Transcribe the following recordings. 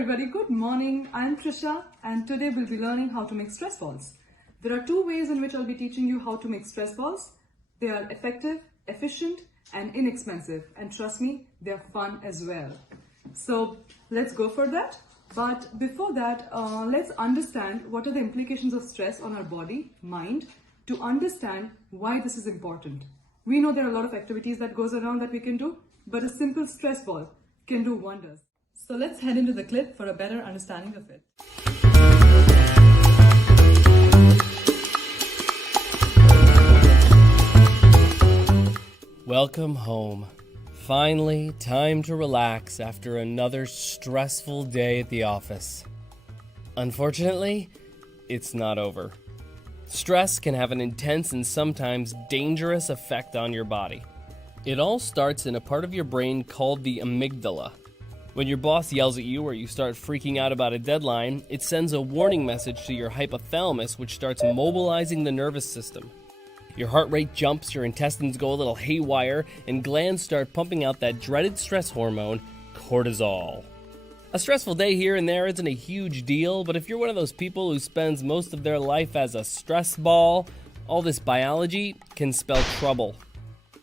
everybody, good morning. I'm Trisha and today we'll be learning how to make stress balls. There are two ways in which I'll be teaching you how to make stress balls. They are effective, efficient and inexpensive, and trust me, they're fun as well. So let's go for that. But before that, let's understand what are the implications of stress on our body, mind, to understand why this is important. We know there are a lot of activities that goes around that we can do, but a simple stress ball can do wonders. So let's head into the clip for a better understanding of it. Welcome home. Finally, time to relax after another stressful day at the office. Unfortunately, it's not over. Stress can have an intense and sometimes dangerous effect on your body. It all starts in a part of your brain called the amygdala. When your boss yells at you or you start freaking out about a deadline, it sends a warning message to your hypothalamus, which starts mobilizing the nervous system. Your heart rate jumps, your intestines go a little haywire, and glands start pumping out that dreaded stress hormone, cortisol. A stressful day here and there isn't a huge deal, but if you're one of those people who spends most of their life as a stress ball, all this biology can spell trouble.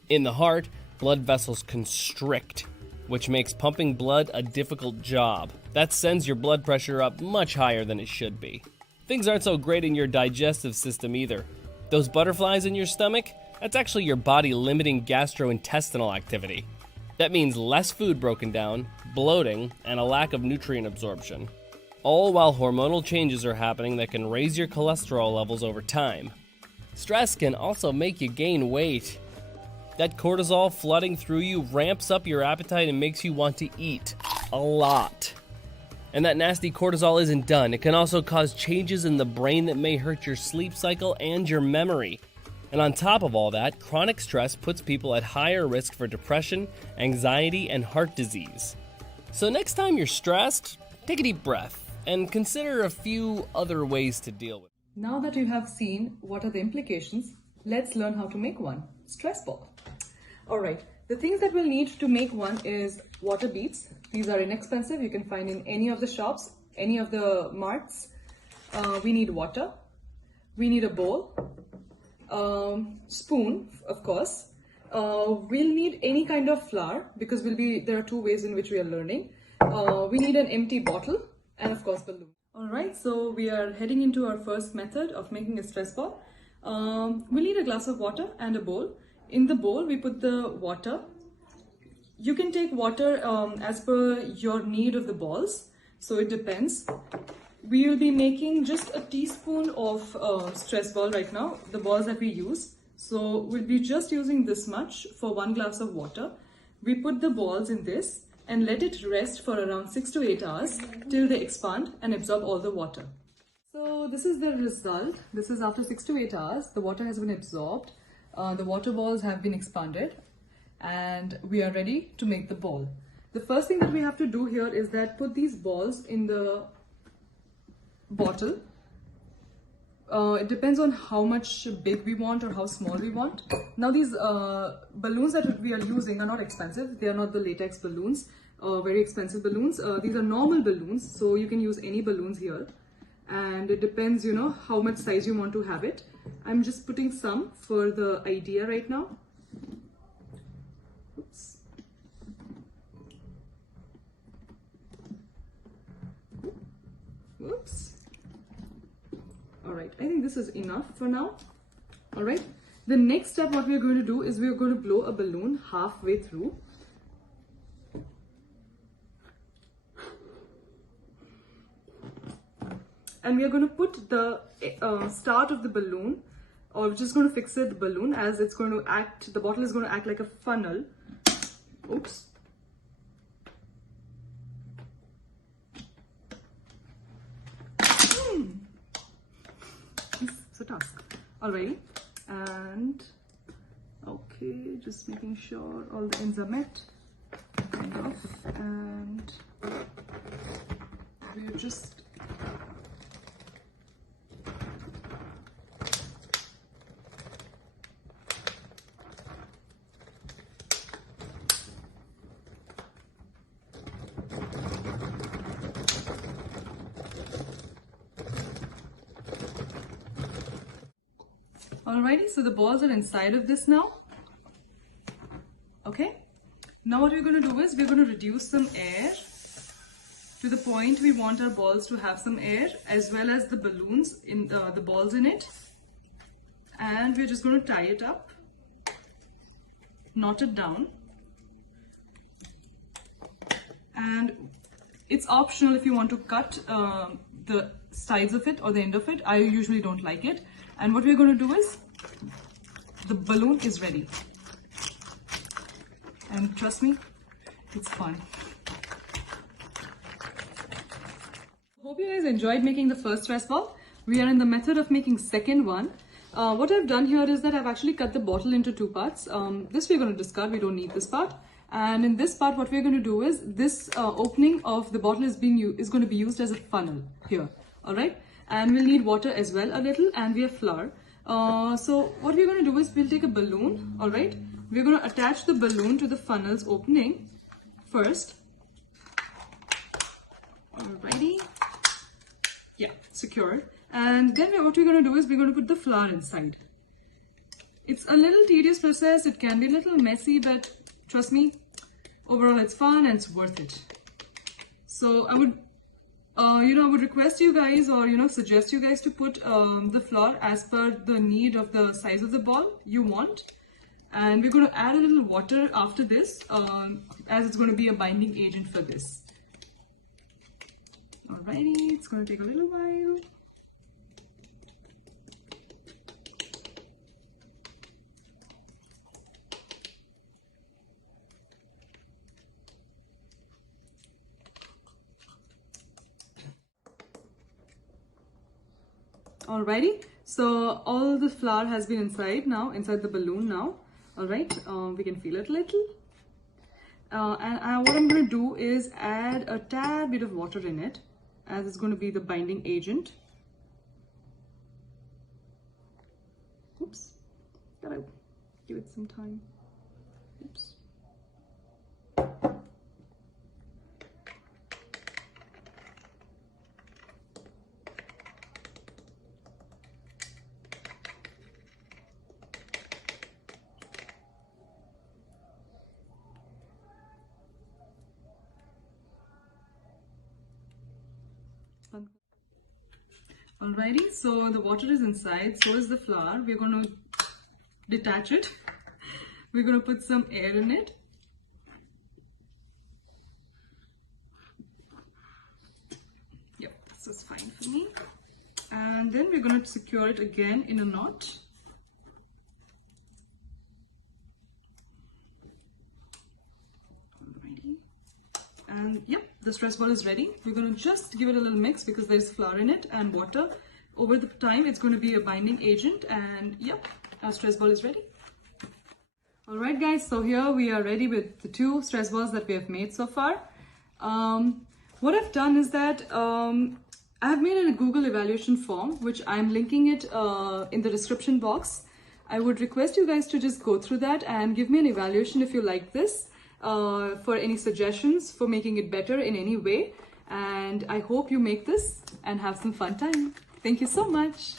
In the heart, blood vessels constrict, which makes pumping blood a difficult job. That sends your blood pressure up much higher than it should be. Things aren't so great in your digestive system either. Those butterflies in your stomach, that's actually your body limiting gastrointestinal activity. That means less food broken down, bloating, and a lack of nutrient absorption. All while hormonal changes are happening that can raise your cholesterol levels over time. Stress can also make you gain weight. That cortisol flooding through you ramps up your appetite and makes you want to eat a lot. And that nasty cortisol isn't done. It can also cause changes in the brain that may hurt your sleep cycle and your memory. And on top of all that, chronic stress puts people at higher risk for depression, anxiety, and heart disease. So next time you're stressed, take a deep breath and consider a few other ways to deal with it. Now that you have seen what are the implications, let's learn how to make one stress ball. Alright, the things that we'll need to make one is water beads. These are inexpensive. You can find in any of the shops, any of the marts. We need water. We need a bowl. Spoon, of course. We'll need any kind of flour because there are two ways in which we are learning. We need an empty bottle and of course balloon. Alright, so we are heading into our first method of making a stress ball. We'll need a glass of water and a bowl. In the bowl, we put the water. You can take water as per your need of the balls, so it depends. We will be making just a teaspoon of stress ball right now, the balls that we use. So we'll be just using this much for 1 glass of water. We put the balls in this and let it rest for around 6 to 8 hours till they expand and absorb all the water. So this is the result. This is after 6 to 8 hours. The water has been absorbed. The water balls have been expanded and we are ready to make the ball. The first thing that we have to do here is that put these balls in the bottle. It depends on how much big we want or how small we want. Now these balloons that we are using are not expensive. They are not the latex balloons, very expensive balloons. These are normal balloons, so you can use any balloons here. And it depends, how much size you want to have it. I'm just putting some for the idea right now. Oops. Oops. Alright, I think this is enough for now. Alright, the next step what we are going to do is we are going to blow a balloon halfway through. And we are going to put the start of the balloon, or we're just going to fixate the balloon as it's going to act, the bottle is going to act like a funnel. Oops. It's a task. Alrighty. And okay, just making sure all the ends are met. Kind of. And we're just Alrighty, so the balls are inside of this now. Okay, now what we're going to do is we're going to reduce some air to the point we want our balls to have some air, as well as the balloons in the balls in it. And we're just going to tie it up, knot it down. And it's optional if you want to cut the sides of it or the end of it. I usually don't like it. And what we're going to do is, the balloon is ready. And trust me, it's fun. Hope you guys enjoyed making the first stress ball. We are in the method of making second one. What I've done here is that I've actually cut the bottle into two parts. This we're going to discard, we don't need this part. And in this part, what we're going to do is this opening of the bottle is going to be used as a funnel here. All right. And we'll need water as well a little, and we have flour. So what we're going to do is we'll take a balloon. All right. We're going to attach the balloon to the funnel's opening first. Alrighty. Yeah, secured. And then what we're going to do is we're going to put the flour inside. It's a little tedious process. It can be a little messy, but trust me, overall it's fun and it's worth it. So I would, I would request you guys, or suggest you guys to put the flour as per the need of the size of the ball you want. And we're going to add a little water after this, as it's going to be a binding agent for this. Alrighty, it's going to take a little while. Alrighty, so all the flour has been inside the balloon now. Alright, we can feel it a little. And what I'm going to do is add a tad bit of water in it, as it's going to be the binding agent. Oops, gotta give it some time. Oops. Alrighty, so the water is inside, so is the flour. We're going to detach it. We're going to put some air in it. Yep, this is fine for me. And then we're going to secure it again in a knot. Alrighty. And yep, the stress ball is ready. We're going to just give it a little mix because there's flour in it and water. Over the time, it's going to be a binding agent, and yep, our stress ball is ready. Alright guys, so here we are ready with the two stress balls that we have made so far. What I've done is that I have made a Google evaluation form, which I'm linking it in the description box. I would request you guys to just go through that and give me an evaluation if you like this. For any suggestions for making it better in any way, and I hope you make this and have some fun time. Thank you so much.